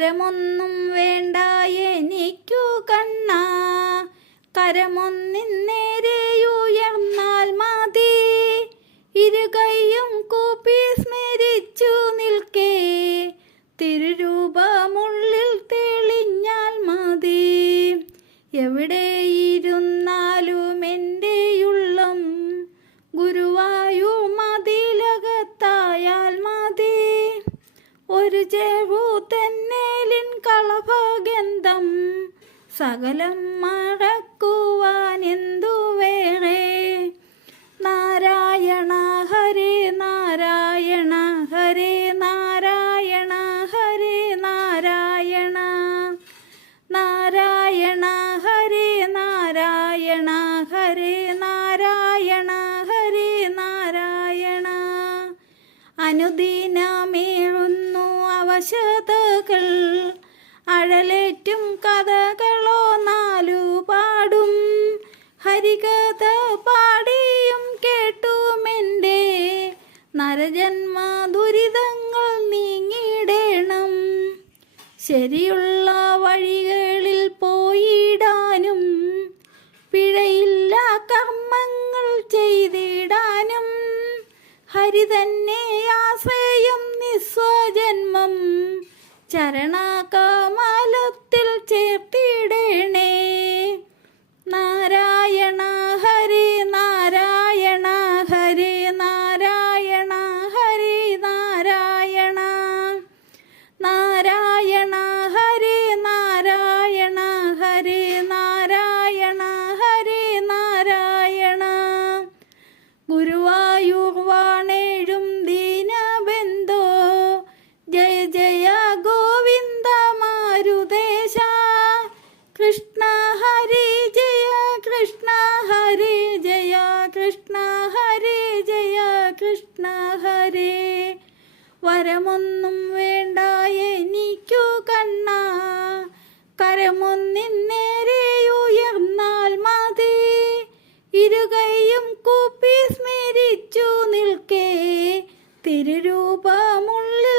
വരമൊന്നും വേണ്ട എനിക്കു കണ്ണാ, കരമൊന്നിന്നേരെയുയർന്നാൽ മതി. ഇരുകൈയും കൂപ്പി സ്മരിച്ചു നിൽക്കേ, തിരുരൂപമുള്ളിൽ തെളിഞ്ഞാൽ മതി. എവിടെയിരുന്നാലും എൻ്റെയുള്ളം ഗുരുവായൂർ മതിലകത്തായാൽ മതി. ഒരു ചെറു തെന്നലിൻ കളഭഗന്ധം സകലം മറക്കുവാൻ എന്തു വേറെ. നാരായണ ഹരേ നാരായണ ഹരേ നാരായണ ഹരേ നാരായണ, നാരായണ ഹരേ നാരായണ ഹരേ നാരായണ ഹരേ നാരായണ. അനുദിനമേറുന്നു അവശതകൾ, അഴലേറ്റും കഥകളോ നാലു പാടും. ഹരികഥ പാടിയും കേട്ടുമെൻ്റെ നരജന്മ ദുരിതങ്ങൾ നീങ്ങിടേണം. ശരിയുള്ള വഴികളിൽ പോയിടാനും, പിഴയില്ല കർമ്മങ്ങൾ ചെയ്തിടാനും, ഹരി തന്നെ ആശ്രയം നിസ്വജന്മം ചരണകമലത്തിൽ ചേർത്തിടണേ. നാരായണ ഹരി നാരായണ ഹരി നാരായണ ഹരി നാരായണ, നാരായണ ഹരി നാരായണ ഹരി നാരായണ ഹരി നാരായണ. ഗുരുവായൂർ വാണേഴും ദീനബന്ധോ, ജയ ജയ ഗോവിന്ദ മാരുദേശ. കൃഷ്ണ ഹരി ജയ കൃഷ്ണ ഹരി ജയ കൃഷ്ണ ഹരി ജയ കൃഷ്ണ ഹരി. വരമൊന്നും വേണ്ട എനിക്കു കണ്ണാ, കരമൊന്നിന്നേരെയുയർന്നാൽ മതി. ഇരുകൈയും കൂപ്പി സ്മരിച്ചു നിൽക്കേ, തിരുരൂപമുള്ളിൽ